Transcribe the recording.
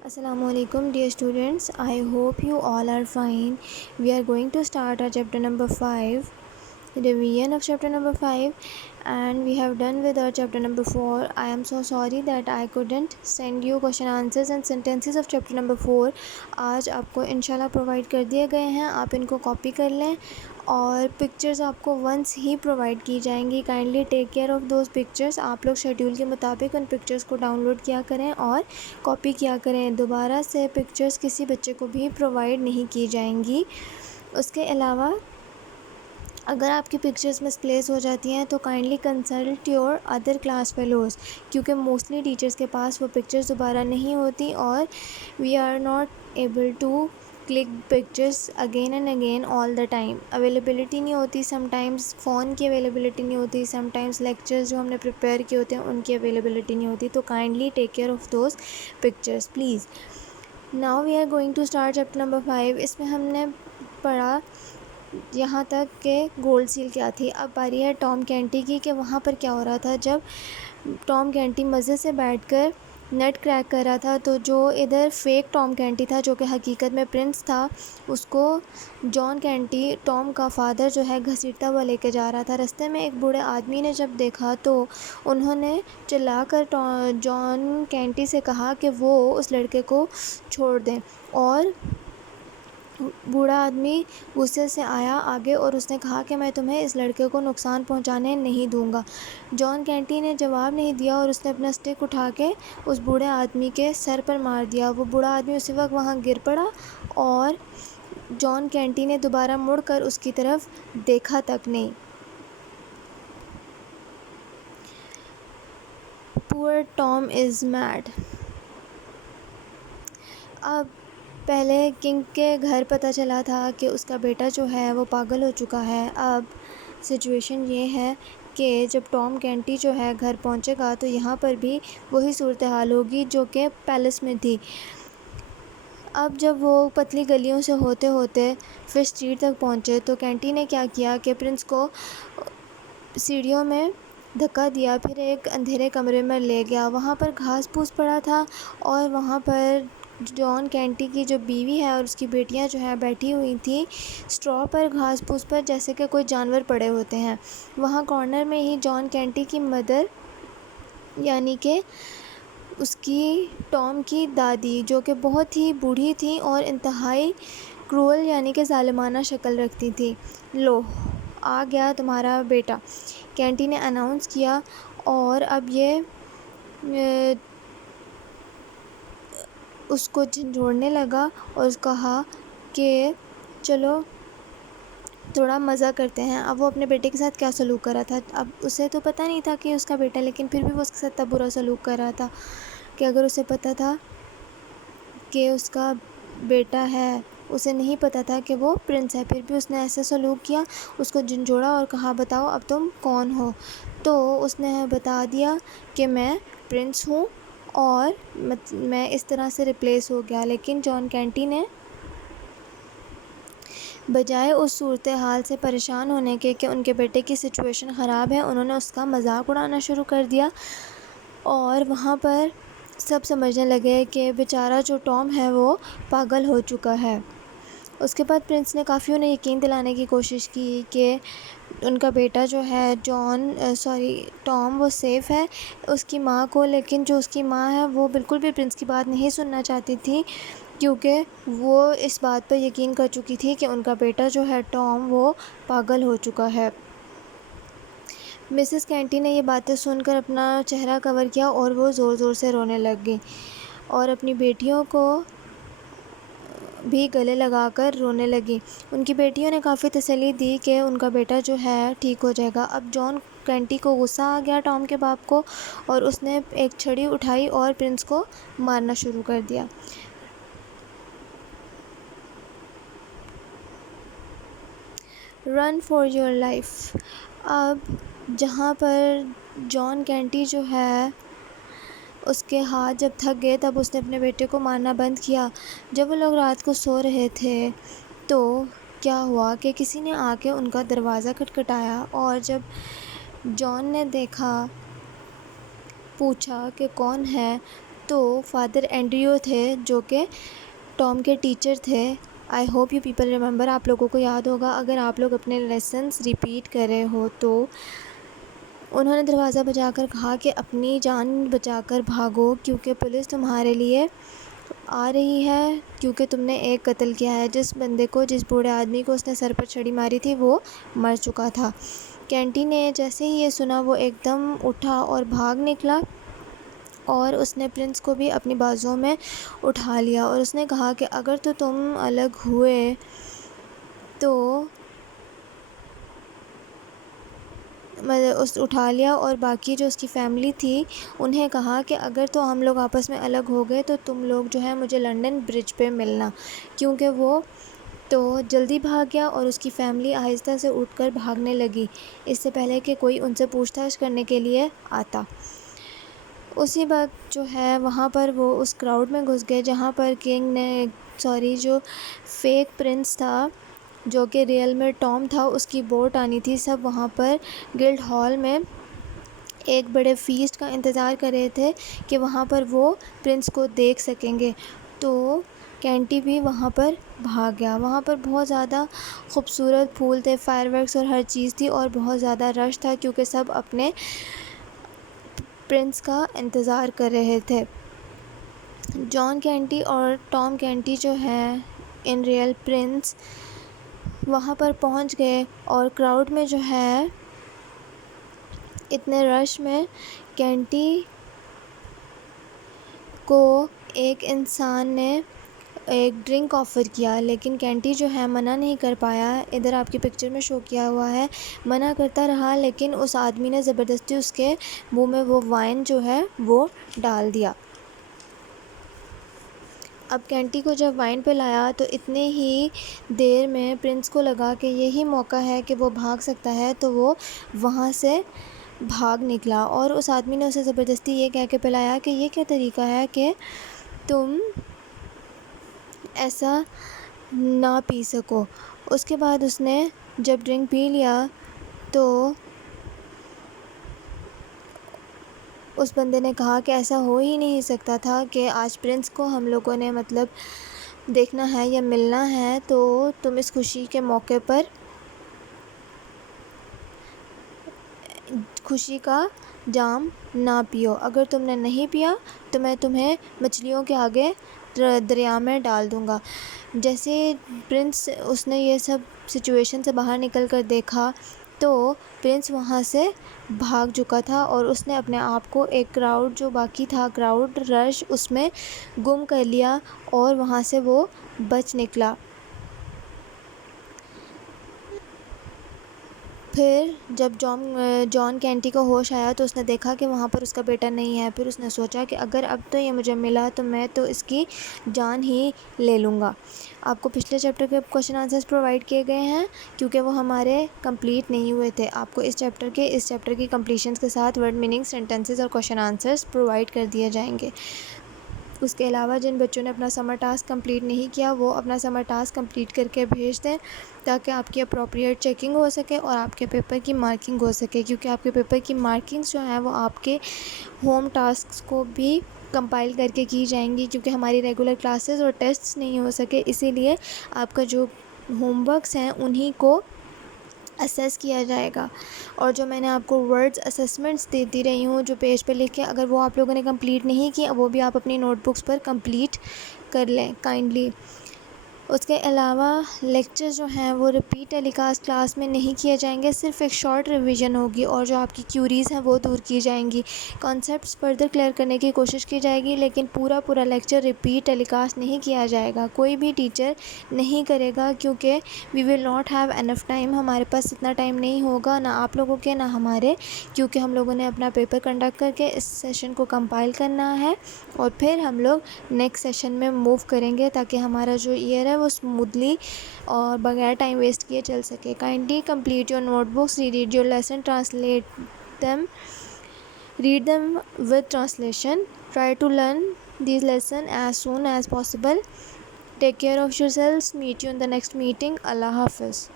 Assalamu alaikum dear students. I hope you all are fine. We are going to start our chapter number 5, revision of chapter number 5, and we have done with our chapter number 4. I am so sorry that I couldn't send you question answers and sentences of chapter number 4. آج آپ کو انشاءاللہ provide کر دیے گئے ہیں. آپ ان کو کاپی کر لیں اور پکچرز آپ کو ونس ہی پرووائڈ کی جائیں گی. Kindly take care of those pictures. آپ لوگ شیڈیول کے مطابق ان پکچرز کو ڈاؤن لوڈ کیا کریں اور کاپی کیا کریں. دوبارہ سے پکچرز کسی بچے کو بھی پرووائڈ نہیں کی جائیں گی. اس کے علاوہ اگر آپ کی پکچرز مسپلیس ہو جاتی ہیں تو kindly consult your other class fellows, کیونکہ موسٹلی ٹیچرز کے پاس وہ پکچرز دوبارہ نہیں ہوتی اور we are not able to click pictures again and again all the time. Availability نہیں ہوتی، سم ٹائمز فون کی اویلیبلٹی نہیں ہوتی، سم ٹائمز لیکچرز جو ہم نے پریپیئر کیے ہوتے ہیں ان کی اویلیبلٹی نہیں ہوتی. تو kindly take care of those pictures please. Now we are going to start chapter number 5. اس میں ہم نے پڑھا یہاں تک کہ گولڈ سیل کیا تھی. اب باری ہے ٹام کینٹی کی کہ وہاں پر کیا ہو رہا تھا. جب ٹام کینٹی مزے سے بیٹھ کر نٹ کریک کر رہا تھا تو جو ادھر فیک ٹام کینٹی تھا جو کہ حقیقت میں پرنس تھا، اس کو جان کینٹی ٹام کا فادر جو ہے گھسیٹتا ہوا لے کے جا رہا تھا. رستے میں ایک بوڑھے آدمی نے جب دیکھا تو انہوں نے چلا کر جان کینٹی سے کہا کہ وہ اس لڑکے کو چھوڑ دیں، اور بوڑھا آدمی غصے سے آیا آگے اور اس نے کہا کہ میں تمہیں اس لڑکے کو نقصان پہنچانے نہیں دوں گا. جان کینٹی نے جواب نہیں دیا اور اس نے اپنا اسٹک اٹھا کے اس بوڑھے آدمی کے سر پر مار دیا. وہ بوڑھا آدمی اسی وقت وہاں گر پڑا اور جان کینٹی نے دوبارہ مڑ کر اس کی طرف دیکھا تک نہیں. پور ٹام از میڈ. اب پہلے کنگ کے گھر پتہ چلا تھا کہ اس کا بیٹا جو ہے وہ پاگل ہو چکا ہے. اب سچویشن یہ ہے کہ جب ٹام کینٹی جو ہے گھر پہنچے گا تو یہاں پر بھی وہی صورتحال ہوگی جو کہ پیلس میں تھی. اب جب وہ پتلی گلیوں سے ہوتے ہوتے فش اسٹریٹ تک پہنچے تو کینٹی نے کیا کیا کہ پرنس کو سیڑھیوں میں دھکا دیا، پھر ایک اندھیرے کمرے میں لے گیا. وہاں پر گھاس پھوس پڑا تھا اور وہاں پر جان کینٹی کی جو بیوی ہے اور اس کی بیٹیاں جو ہیں بیٹھی ہوئی تھیں اسٹرا پر، گھاس پھوس پر، جیسے کہ کوئی جانور پڑے ہوتے ہیں. وہاں کارنر میں ہی جان کینٹی کی مدر یعنی کہ اس کی ٹام کی دادی، جو کہ بہت ہی بوڑھی تھی اور انتہائی کرول یعنی کہ ظالمانہ شکل رکھتی تھی. لو آ گیا تمہارا بیٹا، کینٹی نے اناؤنس کیا، اور اب یہ اس کو جھنجھوڑنے لگا اور کہا کہ چلو تھوڑا مزہ کرتے ہیں. اب وہ اپنے بیٹے کے ساتھ کیا سلوک کر رہا تھا. اب اسے تو پتہ نہیں تھا کہ اس کا بیٹا، لیکن پھر بھی وہ اس کے ساتھ برا سلوک کر رہا تھا کہ اگر اسے پتہ تھا کہ اس کا بیٹا ہے، اسے نہیں پتہ تھا کہ وہ پرنس ہے، پھر بھی اس نے ایسا سلوک کیا. اس کو جھنجھوڑا اور کہا بتاؤ اب تم کون ہو. تو اس نے بتا دیا کہ میں پرنس ہوں اور میں اس طرح سے ریپلیس ہو گیا. لیکن جان کینٹی نے بجائے اس صورتحال سے پریشان ہونے کے کہ ان کے بیٹے کی سچویشن خراب ہے، انہوں نے اس کا مذاق اڑانا شروع کر دیا. اور وہاں پر سب سمجھنے لگے کہ بیچارہ جو ٹام ہے وہ پاگل ہو چکا ہے. اس کے بعد پرنس نے کافی انہیں یقین دلانے کی کوشش کی کہ ان کا بیٹا جو ہے ٹام وہ سیف ہے اس کی ماں کو. لیکن جو اس کی ماں ہے وہ بالکل بھی پرنس کی بات نہیں سننا چاہتی تھی، کیونکہ وہ اس بات پر یقین کر چکی تھی کہ ان کا بیٹا جو ہے ٹام وہ پاگل ہو چکا ہے. مسز کینٹی نے یہ باتیں سن کر اپنا چہرہ کور کیا اور وہ زور زور سے رونے لگ گئی اور اپنی بیٹیوں کو بھی گلے لگا کر رونے لگی. ان کی بیٹیوں نے کافی تسلی دی کہ ان کا بیٹا جو ہے ٹھیک ہو جائے گا. اب جان کینٹی کو غصہ آ گیا ٹام کے باپ کو، اور اس نے ایک چھڑی اٹھائی اور پرنس کو مارنا شروع کر دیا. Run for your life. اب جہاں پر جان کینٹی جو ہے اس کے ہاتھ جب تھک گئے تب اس نے اپنے بیٹے کو مارنا بند کیا. جب وہ لوگ رات کو سو رہے تھے تو کیا ہوا کہ کسی نے آ کے ان کا دروازہ کھٹکھٹایا، اور جب جان نے دیکھا، پوچھا کہ کون ہے، تو فادر اینڈریو تھے جو کہ ٹام کے ٹیچر تھے. I hope you people remember. آپ لوگوں کو یاد ہوگا اگر آپ لوگ اپنے لیسنس ریپیٹ کر رہے ہو. تو انہوں نے دروازہ بجا کر کہا کہ اپنی جان بچا کر بھاگو کیونکہ پولیس تمہارے لیے آ رہی ہے کیونکہ تم نے ایک قتل کیا ہے. جس بندے کو، جس بوڑھے آدمی کو اس نے سر پر چھڑی ماری تھی وہ مر چکا تھا. کینٹی نے جیسے ہی یہ سنا وہ ایک دم اٹھا اور بھاگ نکلا اور اس نے پرنس کو بھی اپنی بازوؤں میں اٹھا لیا اور اس نے کہا کہ اگر تو تم الگ ہوئے تو اٹھا لیا اور باقی جو اس کی فیملی تھی انہیں کہا کہ اگر تو ہم لوگ آپس میں الگ ہو گئے تو تم لوگ جو ہے مجھے لنڈن برج پہ ملنا. کیونکہ وہ تو جلدی بھاگ گیا اور اس کی فیملی آہستہ سے اٹھ کر بھاگنے لگی اس سے پہلے کہ کوئی ان سے پوچھ تاچھ کرنے کے لیے آتا. اسی وقت جو ہے وہاں پر وہ اس کراؤڈ میں گھس گئے جہاں پر جو فیک پرنس تھا جو کہ ریئل میں ٹام تھا اس کی بوٹ آنی تھی. سب وہاں پر گلڈ ہال میں ایک بڑے فیسٹ کا انتظار کر رہے تھے کہ وہاں پر وہ پرنس کو دیکھ سکیں گے. تو کینٹی بھی وہاں پر بھاگ گیا. وہاں پر بہت زیادہ خوبصورت پھول تھے، فائر ورکس اور ہر چیز تھی اور بہت زیادہ رش تھا کیونکہ سب اپنے پرنس کا انتظار کر رہے تھے. جان کینٹی اور ٹام کینٹی جو ہے ان ریئل پرنس وہاں پر پہنچ گئے اور کراؤڈ میں جو ہے اتنے رش میں کینٹی کو ایک انسان نے ایک ڈرنک آفر کیا لیکن کینٹی جو ہے منع نہیں کر پایا. ادھر آپ کی پکچر میں شو کیا ہوا ہے منع کرتا رہا لیکن اس آدمی نے زبردستی اس کے منہ میں وہ وائن جو ہے وہ ڈال دیا. اب کینٹی کو جب وائن پلایا تو اتنے ہی دیر میں پرنس کو لگا کہ یہی موقع ہے کہ وہ بھاگ سکتا ہے تو وہ وہاں سے بھاگ نکلا اور اس آدمی نے اسے زبردستی یہ کہہ کے پلایا کہ یہ کیا طریقہ ہے کہ تم ایسا نہ پی سکو. اس کے بعد اس نے جب ڈرنک پی لیا تو اس بندے نے کہا کہ ایسا ہو ہی نہیں سکتا تھا کہ آج پرنس کو ہم لوگوں نے دیکھنا ہے یا ملنا ہے تو تم اس خوشی کے موقع پر خوشی کا جام نہ پیو. اگر تم نے نہیں پیا تو میں تمہیں مچھلیوں کے آگے دریا میں ڈال دوں گا. جیسے پرنس اس نے یہ سب سچویشن سے باہر نکل کر دیکھا تو پرنس وہاں سے بھاگ چکا تھا اور اس نے اپنے آپ کو ایک کراؤڈ جو باقی تھا کراؤڈ رش اس میں گم کر لیا اور وہاں سے وہ بچ نکلا. پھر جب جان کینٹی کو ہوش آیا تو اس نے دیکھا کہ وہاں پر اس کا بیٹا نہیں ہے. پھر اس نے سوچا کہ اگر اب تو یہ مجھے ملا تو میں تو اس کی جان ہی لے لوں گا. آپ کو پچھلے چیپٹر کے کویشچن آنسرز پرووائڈ کیے گئے ہیں کیونکہ وہ ہمارے کمپلیٹ نہیں ہوئے تھے. آپ کو اس چیپٹر کی کمپلیشنز کے ساتھ ورڈ میننگ، سینٹنسز اور کویشچن آنسرز پرووائڈ کر دیے جائیں گے. اس کے علاوہ جن بچوں نے اپنا سمر ٹاسک کمپلیٹ نہیں کیا وہ اپنا سمر ٹاسک کمپلیٹ کر کے بھیج دیں تاکہ آپ کی اپروپریٹ چیکنگ ہو سکے اور آپ کے پیپر کی مارکنگ ہو سکے کیونکہ آپ کے پیپر کی مارکنگز جو ہیں وہ آپ کے ہوم ٹاسکس کو بھی کمپائل کر کے کی جائیں گی کیونکہ ہماری ریگولر کلاسز اور ٹیسٹس نہیں ہو سکے. اسی لیے آپ کا جو ہوم ورکس ہیں انہی کو اسیس کیا جائے گا. اور جو میں نے آپ کو ورڈز اسیسمنٹس دیتی رہی ہوں جو پیج پہ لکھ کے اگر وہ آپ لوگوں نے کمپلیٹ نہیں کی وہ بھی آپ اپنی نوٹ بکس پر کمپلیٹ کر لیں کائنڈلی. اس کے علاوہ لیکچر جو ہیں وہ ریپیٹ ٹیلی کاسٹ کلاس میں نہیں کیے جائیں گے، صرف ایک شارٹ ریویژن ہوگی اور جو آپ کی کیوریز ہیں وہ دور کی جائیں گی. کانسیپٹس فردر کلیئر کرنے کی کوشش کی جائے گی لیکن پورا لیکچر ریپیٹ ٹیلی کاسٹ نہیں کیا جائے گا. کوئی بھی ٹیچر نہیں کرے گا کیونکہ we will not have enough time. ہمارے پاس اتنا ٹائم نہیں ہوگا نہ آپ لوگوں کے نہ ہمارے کیونکہ ہم لوگوں نے اپنا پیپر کنڈکٹ کر کے اس سیشن کو کمپائل کرنا ہے اور پھر ہم لوگ نیکسٹ سیشن میں موو کریں گے تاکہ ہمارا جو ایئر ہے وہ اسموتھلی اور بغیر ٹائم ویسٹ کیے چل سکے. Kindly complete your notebooks, read your lesson, read them with translation. Try to learn these lessons as soon as possible. Take care of yourselves. Meet you in the next meeting. Allah Hafiz.